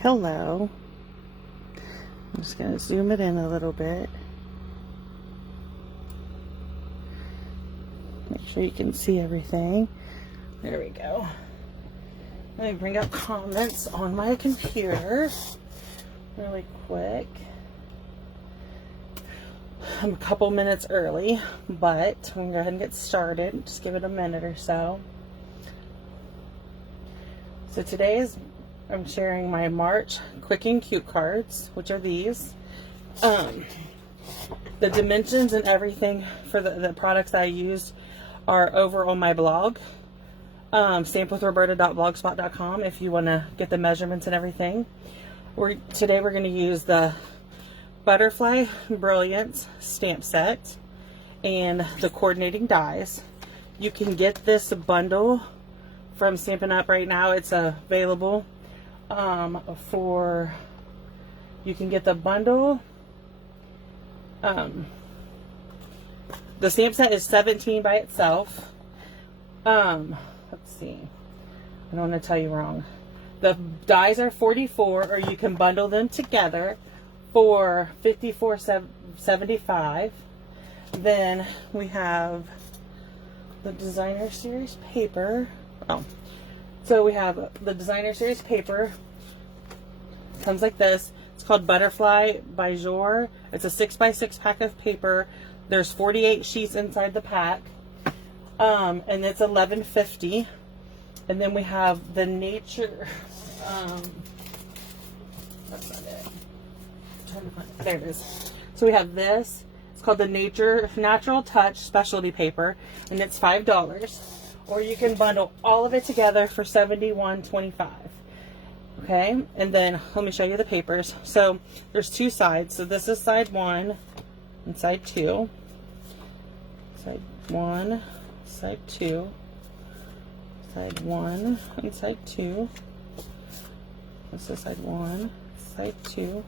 Hello. I'm just going to zoom it in a little bit. Make sure you can see everything. There we go. Let me bring up comments on my computer really quick. I'm a couple minutes early, but I'm going to go ahead and get started. Just give it a minute or so. So I'm sharing my March Quick and Cute cards, which are these. The dimensions and everything for the products I used are over on my blog, stampwithroberta.blogspot.com, if you want to get the measurements and everything. Today we're going to use the Butterfly Brilliance stamp set and the coordinating dies. You can get this bundle from Stampin' Up! Right now. It's available you can get the bundle. The stamp set is $17 by itself. Let's see. I don't want to tell you wrong. The dies are $44, or you can bundle them together for $54.75. Then we have the Designer Series paper. So we have the Designer Series paper. Comes like this. It's called Butterfly by Jour. It's a 6x6 pack of paper. There's 48 sheets inside the pack. And it's $11.50. And then we have the Nature. That's not it. There it is. So we have this. It's called the Natural Touch Specialty Paper, and it's $5. Or you can bundle all of it together for $71.25. Okay, and then let me show you the papers. So there's two sides. So this is side 1 and side 2. Side 1, side 2. Side 1 and side 2. This is side 1, side 2.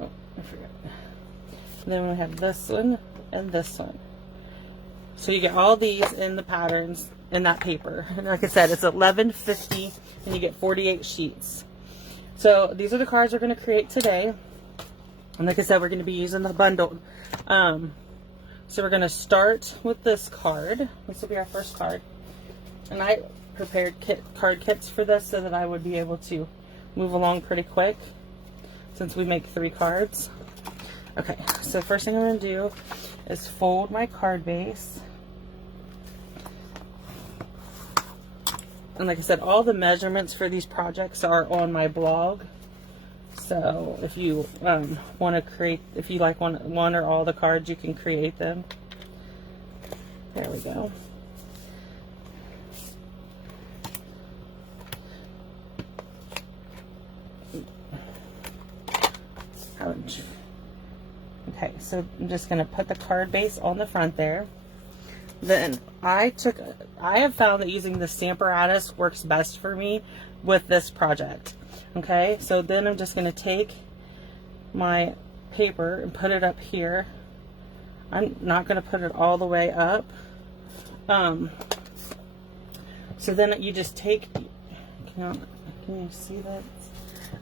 Oh, I forgot. And then we have this one and this one. So you get all these in the patterns in that paper. And like I said, it's $11.50 and you get 48 sheets. So these are the cards we're going to create today. And like I said, we're going to be using the bundle. So we're going to start with this card. This will be our first card. And I prepared card kits for this so that I would be able to move along pretty quick, since we make 3 cards. Okay, so the first thing I'm going to do is fold my card base. And like I said, all the measurements for these projects are on my blog. So if you want to create, if you like one or all the cards, you can create them. There we go. Ouch. Okay, so I'm just going to put the card base on the front there. Then I have found that using the Stamparatus works best for me with this project. Okay, so then I'm just going to take my paper and put it up here. I'm not going to put it all the way up. So then you just take, can you see that?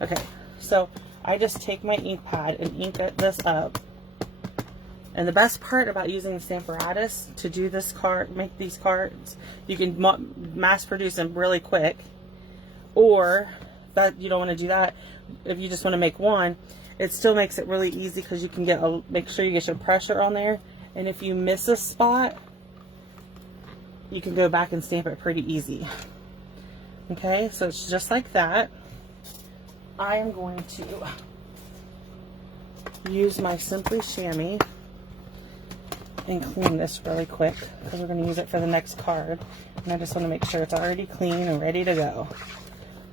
Okay, so I just take my ink pad and ink this up. And the best part about using the Stamparatus to do this card, make these cards, you can mass produce them really quick. Or that you don't want to do that. If you just want to make one, it still makes it really easy, because you can make sure you get your pressure on there. And if you miss a spot, you can go back and stamp it pretty easy. Okay, so it's just like that. I am going to use my Simply Chamois and clean this really quick, because we're going to use it for the next card. And I just want to make sure it's already clean and ready to go.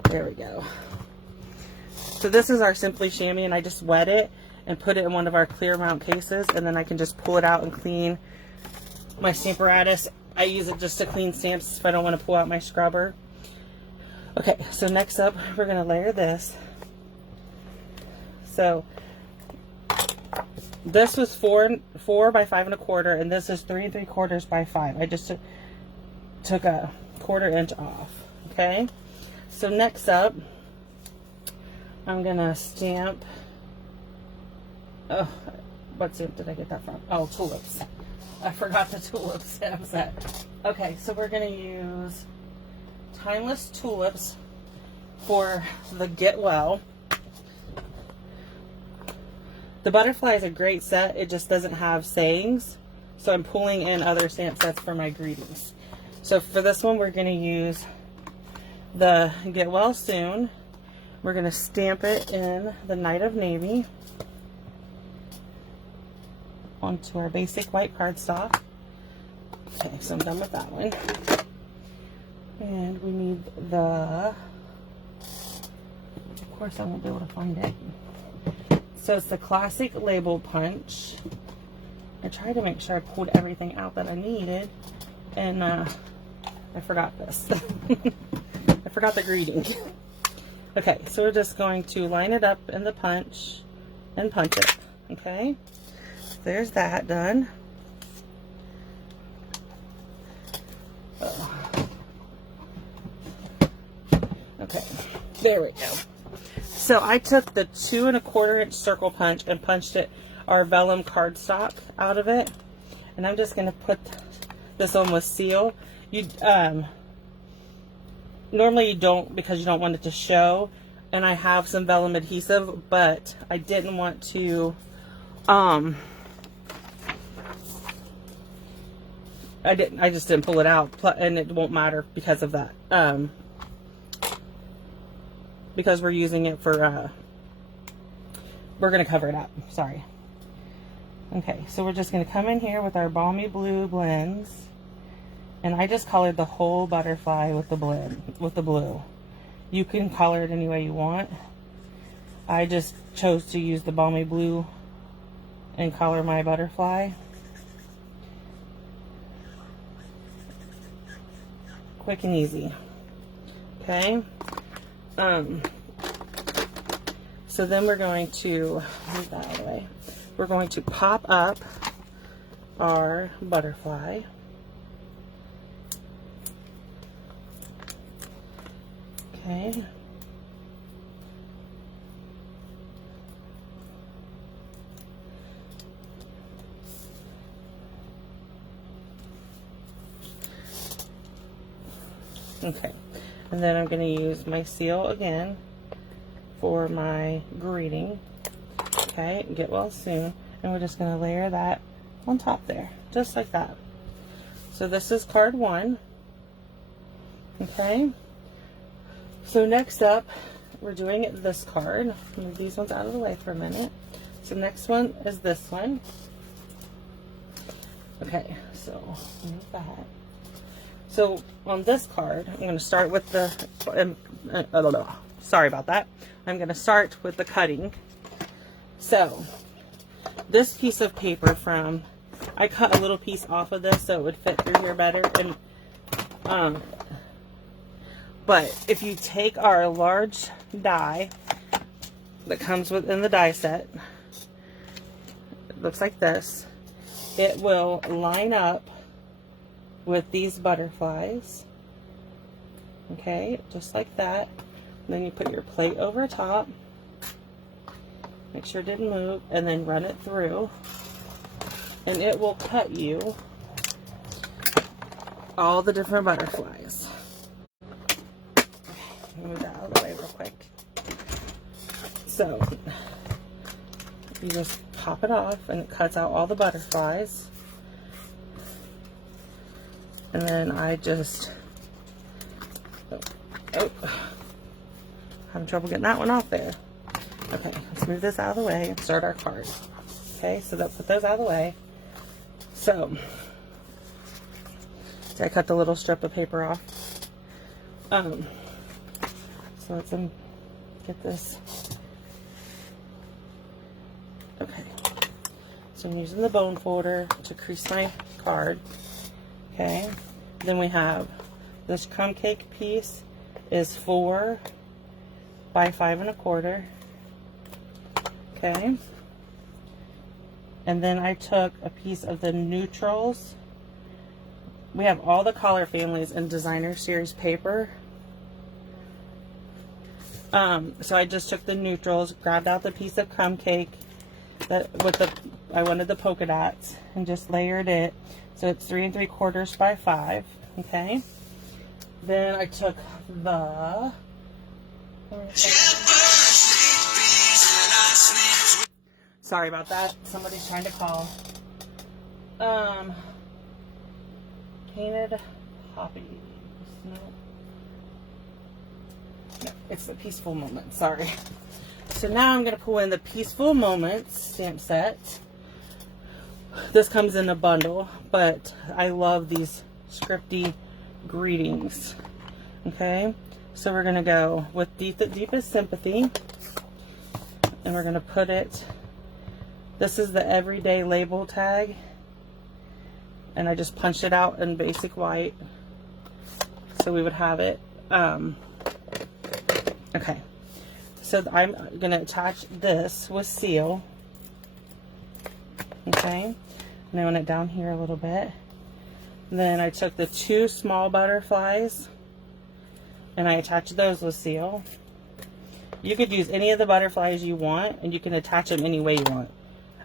There we go. So this is our Simply Chamois, and I just wet it and put it in one of our clear mount cases, and then I can just pull it out and clean my Stamparatus. I use it just to clean stamps if I don't want to pull out my scrubber. Okay, so next up, we're going to layer this. So this was 4 by 5 1/4, and this is 3 3/4 by 5. I just took a 1/4 inch off. Okay, so next up, I'm gonna stamp, oh, what stamp did I get that from? Oh, tulips. I forgot the tulip stamp set. Okay, so we're gonna use Timeless Tulips for the Get Well. The Butterfly is a great set, it just doesn't have sayings, so I'm pulling in other stamp sets for my greetings. So for this one, we're gonna use the Get Well Soon. We're gonna stamp it in the Night of Navy onto our basic white cardstock. Okay, so I'm done with that one. And we need the, of course I won't be able to find it. So it's the classic label punch. I tried to make sure I pulled everything out that I needed, and I forgot this. I forgot the greeting. Okay, so we're just going to line it up in the punch and punch it. Okay, there's that done. Oh. Okay, there we go. So I took the 2 1/4 inch circle punch and punched it, our vellum cardstock, out of it, and I'm just going to put this on with seal. You normally you don't, because you don't want it to show, and I have some vellum adhesive, but I didn't want to I just didn't pull it out, and it won't matter because of that, because we're using it for we're going to cover it up, sorry. Okay, so we're just going to come in here with our Balmy Blue blends, and I just colored the whole butterfly with the blend, with the blue. You can color it any way you want. I just chose to use the Balmy Blue and color my butterfly. Quick and easy. Okay. So then we're going to move that out of the way. We're going to pop up our butterfly. Okay. Okay. And then I'm going to use my seal again for my greeting. Okay, Get Well Soon. And we're just going to layer that on top there, just like that. So this is card 1. Okay. So next up, we're doing this card. Move these ones out of the way for a minute. So next one is this one. Okay, so move that. So on this card, I'm going to start with the, sorry about that. I'm going to start with the cutting. So this piece of paper I cut a little piece off of this so it would fit through here better. And but if you take our large die that comes within the die set, it looks like this. It will line up with these butterflies. Okay, just like that. And then you put your plate over top. Make sure it didn't move, and then run it through. And it will cut you all the different butterflies. Move that out of the way real quick. So you just pop it off and it cuts out all the butterflies. And then I just having trouble getting that one off there. Okay, let's move this out of the way and start our card. Okay, so put those out of the way. So I cut the little strip of paper off. So let's get this. Okay, so I'm using the bone folder to crease my card. Okay, then we have this crumb cake piece is 4 by 5 1/4. Okay, and then I took a piece of the neutrals. We have all the color families in designer series paper. So I just took the neutrals, grabbed out the piece of crumb cake that I wanted the polka dots, and just layered it. So it's 3 3/4 by 5. Okay. Then I took the sorry about that. Somebody's trying to call. Painted poppies. No, it's the Peaceful Moments. Sorry. So now I'm going to pull in the Peaceful Moments stamp set. This comes in a bundle, but I love these scripty greetings. Okay, so we're going to go with Deepest Sympathy, and we're going to put it, this is the everyday label tag, and I just punched it out in basic white so we would have it. Okay, so I'm going to attach this with seal. Okay, and I want it down here a little bit. Then I took the 2 small butterflies and I attached those with seal. You could use any of the butterflies you want, and you can attach them any way you want.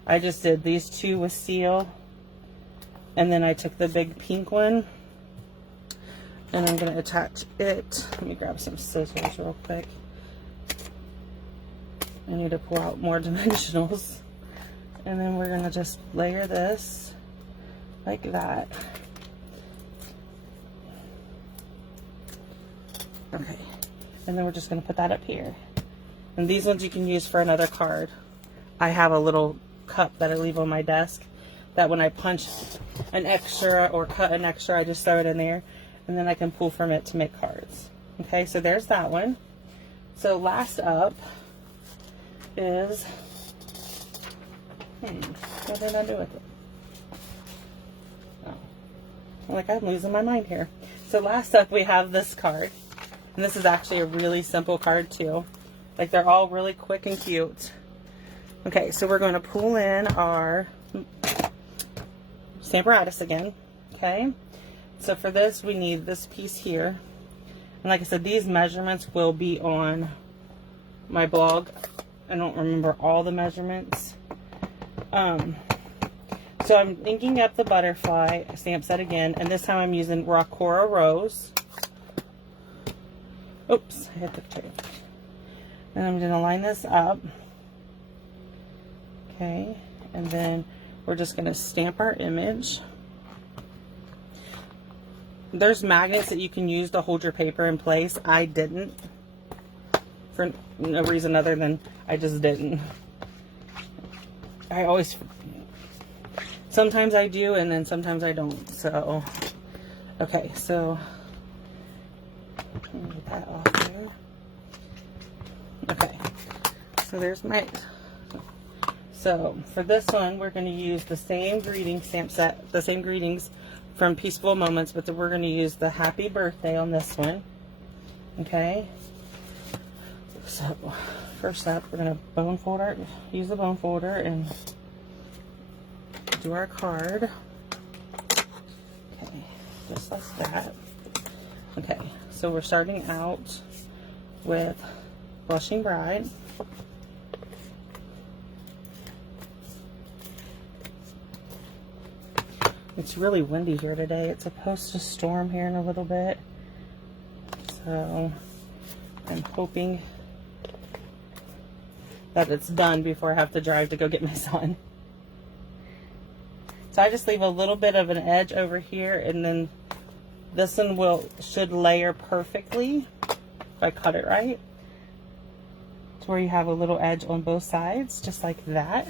I just did these 2 with seal, and then I took the big pink one and I'm going to attach it. Let me grab some scissors real quick. I need to pull out more dimensionals. And then we're going to just layer this like that. Okay, and then we're just going to put that up here. And these ones you can use for another card. I have a little cup that I leave on my desk that when I punch an extra or cut an extra, I just throw it in there, and then I can pull from it to make cards. Okay, so there's that one. So last up is, what did I do with it? Oh, like I'm losing my mind here. So last up we have this card. And this is actually a really simple card too. Like, they're all really quick and cute. Okay, so we're going to pull in our Stamparatus again. Okay, so for this we need this piece here. And like I said, these measurements will be on my blog. I don't remember all the measurements. So I'm inking up the butterfly stamp set again, and this time I'm using Rocora Rose. Oops, I hit the tape. And I'm going to line this up. Okay, and then we're just going to stamp our image. There's magnets that you can use to hold your paper in place. I didn't, for no reason other than I just didn't. I always, sometimes I do, and then sometimes I don't. So, okay, so get that off there. Okay, so there's my, so for this one we're going to use the same greeting stamp set, the same greetings from Peaceful Moments, but we're going to use the happy birthday on this one. Okay, so first up we're going to bone folder, use the bone folder and do our card. Okay, just like that. Okay, so we're starting out with Blushing Bride. It's really windy here today. It's supposed to storm here in a little bit. So I'm hoping that it's done before I have to drive to go get my son. So I just leave a little bit of an edge over here, and then this one should layer perfectly if I cut it right. To where you have a little edge on both sides, just like that.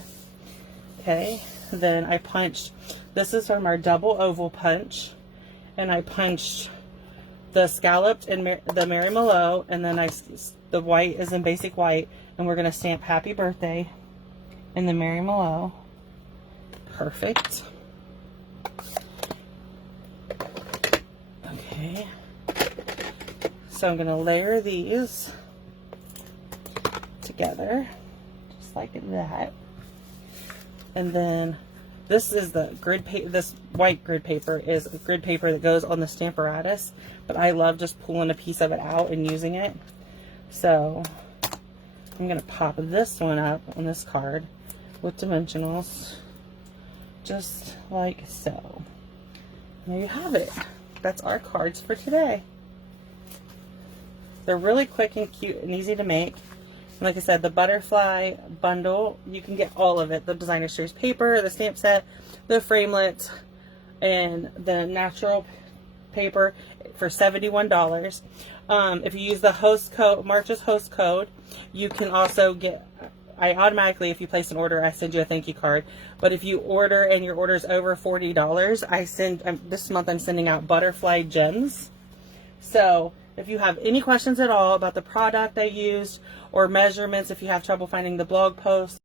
Okay, then I punched, this is from our double oval punch, and I punched the scalloped and the Mary Mallow, and then the white is in basic white, and we're going to stamp happy birthday in the Mary Mallow. Perfect. Okay, so I'm going to layer these together just like that, and then this is the grid paper. This white grid paper is a grid paper that goes on the Stamparatus, but I love just pulling a piece of it out and using it. So I'm going to pop this one up on this card with dimensionals, just like so. There you have it. That's our cards for today. They're really quick and cute and easy to make. And like I said, the butterfly bundle, you can get all of it. The designer series paper, the stamp set, the framelits, and the natural paper for $71. If you use the host code, March's host code, you can also get, I automatically, if you place an order, I send you a thank you card. But if you order and your order is over $40, I send, this month I'm sending out butterfly gems. So if you have any questions at all about the product I used or measurements, if you have trouble finding the blog post,